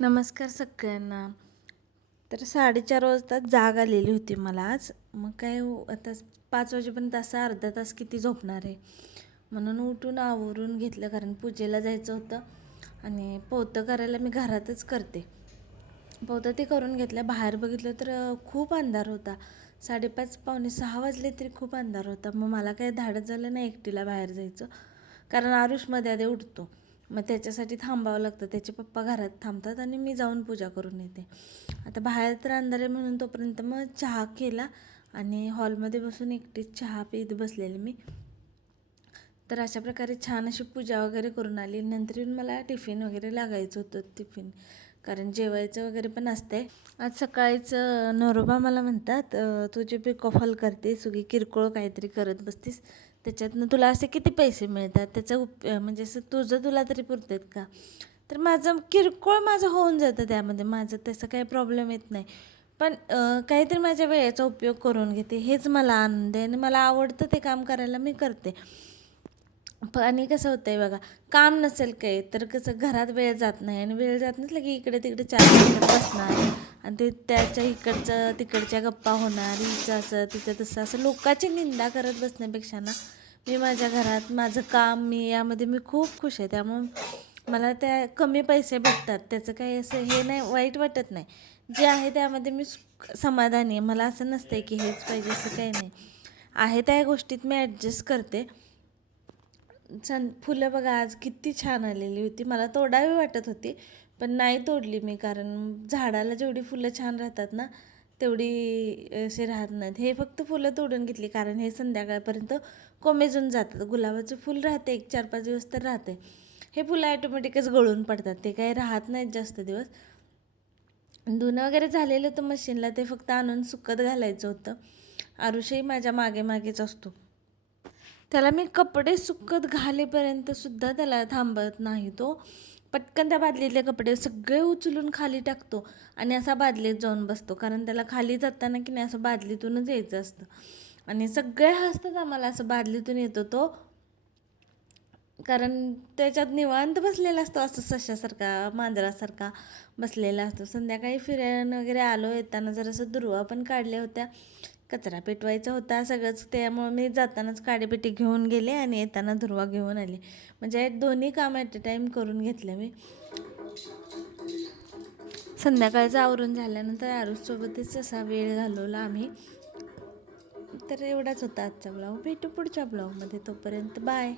नमस्कार सगळ्यांना. तर साडेचार वाजता जाग आलेली होती मला आज. मग काय हो, आता पाच वाजेपर्यंत असा अर्धा तास किती झोपणार आहे? म्हणून उठून आवरून घेतलं कारण पूजेला जायचं होतं आणि पोतं करायला मी घरातच करते. पोतं ते करून घेतलं बाहेर बघितलं तर खूप अंधार होता. साडेपाच पावणे सहा वाजले तरी खूप अंधार होता. मग मला काय धाडत झालं नाही एकटीला बाहेर जायचं. कारण आरुषमध्ये आधी उठतो. मग त्याच्यासाठी थांबावं लागतं. त्याचे पप्पा घरात थांबतात आणि मी जाऊन पूजा करून येते. आता बाहेर तर अंधारे म्हणून तोपर्यंत मग चहा केला आणि हॉलमध्ये बसून एकटीच चहा पीत बसलेले मी. तर अशा प्रकारे छान अशी पूजा वगैरे करून आली. नंतर येऊन मला टिफिन वगैरे लागायचं होतं टिफिन. कारण जेवायचं वगैरे पण असते आज सकाळीच नरोबा मला म्हणतात तू जे पिक ऑफ हॉल करतेस सुगी किरकोळ काहीतरी करत बसतीस त्याच्यातनं तुला असे किती पैसे मिळतात? त्याचा उप म्हणजे असं तुझं तुला तरी पुरतात का? तर माझं किरकोळ माझं होऊन जातं त्यामध्ये. माझं तसं काही प्रॉब्लेम येत नाही. पण काहीतरी माझ्या वेळेचा उपयोग करून घेते. हेच मला आनंद आहे आणि मला आवडतं ते काम करायला मी करते. प आणि कसं होतं आहे बघा काम नसेल काही तर कसं घरात वेळ जात नाही आणि वेळ जात नसलं की इकडे तिकडे चार बसणार आणि ते त्याच्या इकडचं तिकडच्या गप्पा होणार हिचं असं तिचं तसं असं. लोकांची निंदा करत बसण्यापेक्षा ना मी माझ्या घरात माझं काम मी यामध्ये मी खूप खुश आहे. त्यामुळं मला त्या कमी पैसे भेटतात. त्याचं काही असं हे नाही वाईट वाटत नाही. जे आहे त्यामध्ये मी समाधानी आहे. मला असं नसतं की हेच पाहिजे असं काही नाही. आहे त्या गोष्टीत मी ॲडजस्ट करते. छान फुलं बघा आज किती छान आलेली होती. मला तोडावी वाटत होती पण नाही तोडली मी कारण झाडाला जेवढी फुलं छान राहतात ना तेवढी असे राहत नाहीत. हे फक्त फुलं तोडून घेतली कारण हे संध्याकाळपर्यंत कोमेजून जातात. गुलाबाचं फुल राहते एक चार पाच दिवस तर राहते. हे फुलं ॲटोमॅटिकच गळून पडतात ते काही राहत नाहीत जास्त दिवस. धुणं वगैरे झालेलं होतं मशीनला ते फक्त आणून सुकत घालायचं होतं. आरुषही माझ्या मागे मागेच असतो. त्याला मी कपडे सुकत घालेपर्यंत सुद्धा त्याला थांबत नाही तो. पटकन त्या बादलीतले कपडे सगळे उचलून खाली टाकतो आणि असा बादलीत जाऊन बसतो. कारण त्याला खाली जाताना की नाही असं बादलीतूनच यायचं असतं. आणि सगळे हसतात आम्हाला असं बादलीतून येतो तो. कारण त्याच्यात निवांत बसलेला असतो असं सशासारखा मांजरासारखा बसलेला असतो. संध्याकाळी फिरायला वगैरे आलो येताना जरासं दुर्वा पण काढल्या होत्या. कचरा पेटवायचा होता सगळंच त्यामुळे मी जातानाच काडेपेटी घेऊन गेले आणि येताना दुर्वा घेऊन आले. म्हणजे दोन्ही काम ॲट अ टाईम करून घेतलं मी. संध्याकाळचं आवरून झाल्यानंतर आरुषसोबतच असा वेळ घालवला आम्ही. तर एवढाच होता आजचा ब्लॉग. भेटू पुढच्या ब्लॉगमध्ये. तोपर्यंत बाय.